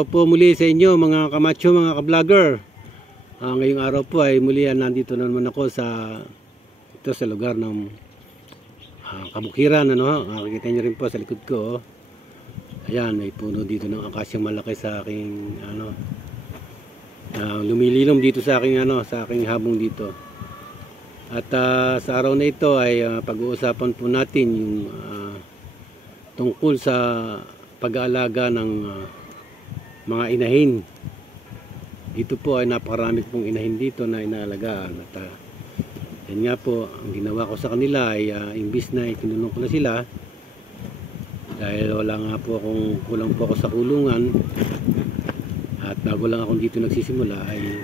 araw po muli sa inyo mga kamacho, mga ka-vlogger. Ngayong araw po ay muli nandito na naman ako sa lugar ng kabukiran. Nakikita nyo rin po sa likod ko. Ayan, may puno dito ng akasyang malaki sa aking lumililom dito sa aking sa aking habong dito. At sa araw na ito ay pag-uusapan po natin yung tungkol sa pag-aalaga ng mga inahin. Dito po ay napakarami pong inahin dito na inaalagaan. At yan nga po, ang ginawa ko sa kanila ay imbis na ikinulong ko na sila, dahil wala nga po kulang po ako sa kulungan, at bago lang akong dito nagsisimula, ay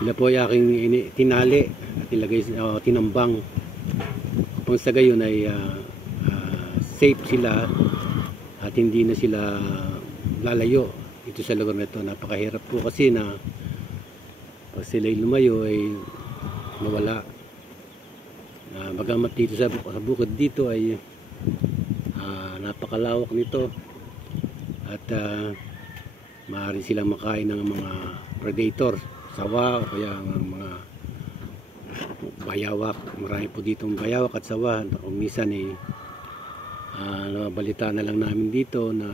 sila po ay aking tinali at tinambang upang sa gayon ay safe sila at hindi na sila lalayo ito sa lugar na ito. Napakahirap po kasi na pag sila lumayo ay mawala. Bagamat dito sa bukid dito ay napakalawak nito at maaari silang makain ng mga predator, sawa o kaya mga bayawak. Marami po ditong bayawak at sawa. Kung minsan nabalita na lang namin dito na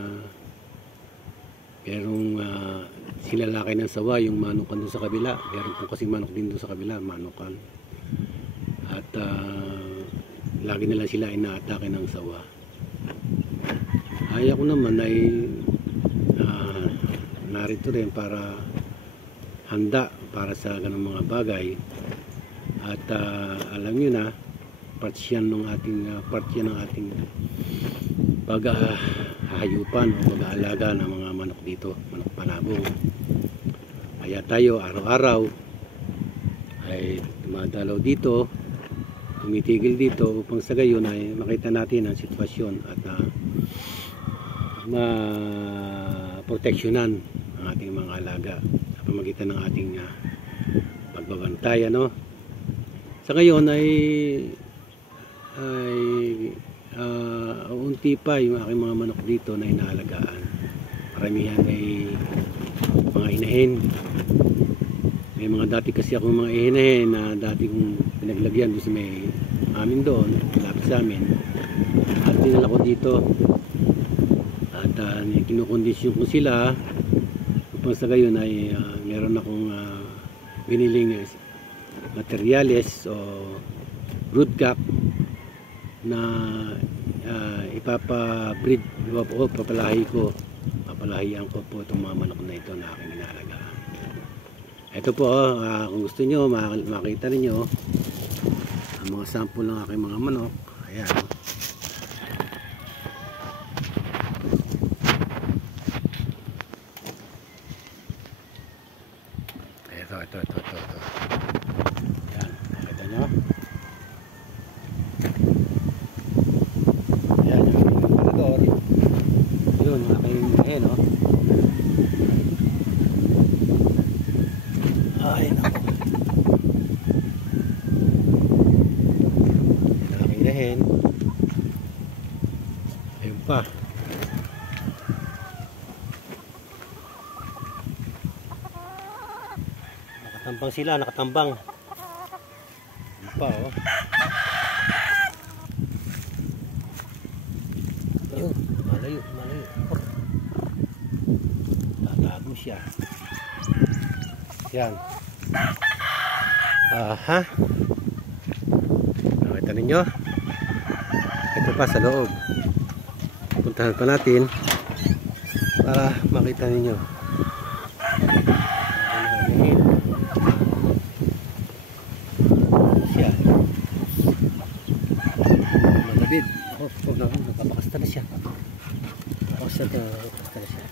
merong silalaki ng sawa, yung manukan doon sa kabila. Meron po kasi manok din doon sa kabila, manukan. At lagi na lang sila inaatake ng sawa. Ako naman ay narito rin para handa para sa ganung mga bagay. At alam nyo na, part yan ng ating paghahayupan o pag-aalaga ng mga manok dito, manok panabong. Kaya tayo araw-araw ay dumadalaw dito, tumitigil dito upang sa gayon ay makita natin ang sitwasyon at maproteksyonan ang ating mga alaga sa pamamagitan ng ating pagbabantay. Sa ngayon ay unti pa yung aking mga manok dito na inaalagaan. Paramihan ay mga inahin. May mga dati kasi ako mga inahin na dati kong pinaglagyan doon sa may amin doon, lapit sa amin. At dinala ko dito at kinukondisyon ko sila upang sa gayon ay meron akong biniling materyales o brood cap na ipapabreed o papalahian ko po itong mga manok na ito na aking inaalagaan. Ito po, kung gusto nyo makita ninyo ang mga sample ng aking mga manok. Ayan. Ito. Ayan, nakita nyo? Ayan, yung matador. Yun, yung aking inahin, Ay, naku. Yung aking inahin. Ayun pa. Nakatambang sila, nakatambang. Ayun pa, Ayun, malayo. Tatago siya. Yan. Nakita ninyo? Ito pa sa loob. Puntahan pa natin para makita ninyo. Siya. Malabid. Nakapakasta na siya. Nakapakasta na siya.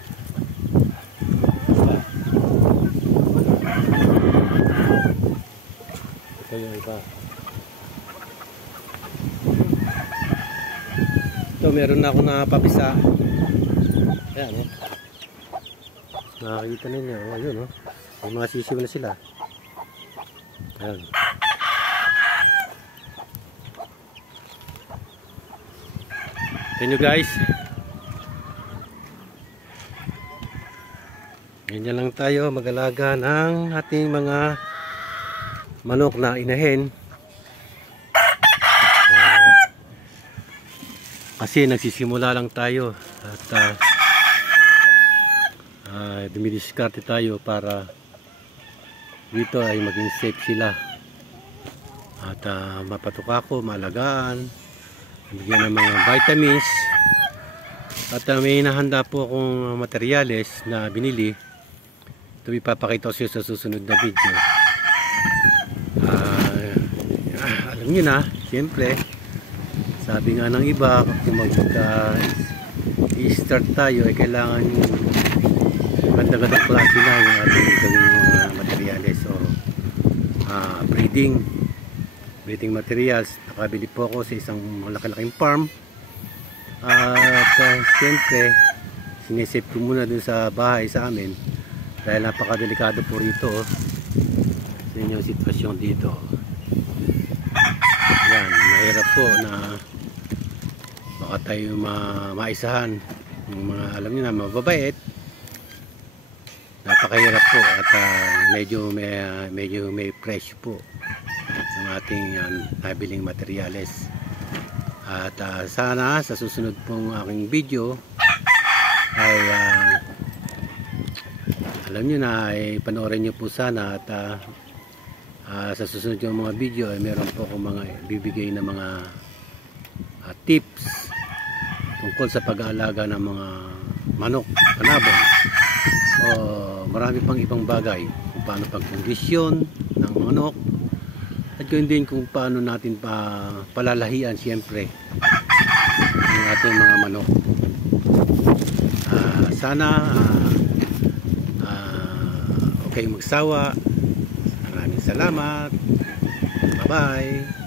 Ito yung iba. Ito, meron na ako napapisa. Ayan, nakakita ninyo. Ayun, may mga sisiw na sila. Ayan. Ito nyo guys. Ganyan lang tayo mag-alaga ng ating mga manok na inahin. Kasi nagsisimula lang tayo at dumidiskarte tayo para dito ay maging safe sila. At mapatok ako, maalagaan, bigyan ng mga vitamins. At may hinahanda po akong materyales na binili. Ito ipapakita ko sa susunod na video. Alam nyo na, siyempre, sabi nga ng iba, kung mag-start tayo, ay kailangan yung magandang klase na yung ating gawin mga materyales. So, breeding materials. Nakabili po ako sa isang malaki-laking farm. At siyempre, sinisip ko muna dun sa bahay sa amin. Dahil napakadelikado po rito. Sa inyong sitwasyon dito. Yan, mahirap po na baka tayo maisahan yung mga, alam niyo na, mababait. Napakahirap po at medyo may presyo po ng ating nabiling materyales. At sana sa susunod pong aking video ay alam nyo na, ay panoorin nyo po sana. At sa susunod yung mga video ay meron po akong mga bibigay na mga tips tungkol sa pag-aalaga ng mga manok, panabong, o marami pang ibang bagay kung paano pagkondisyon ng manok, at yun din kung paano natin palalahian siyempre ng ating mga manok. Sana okay magsawa. Maraming salamat. Bye bye.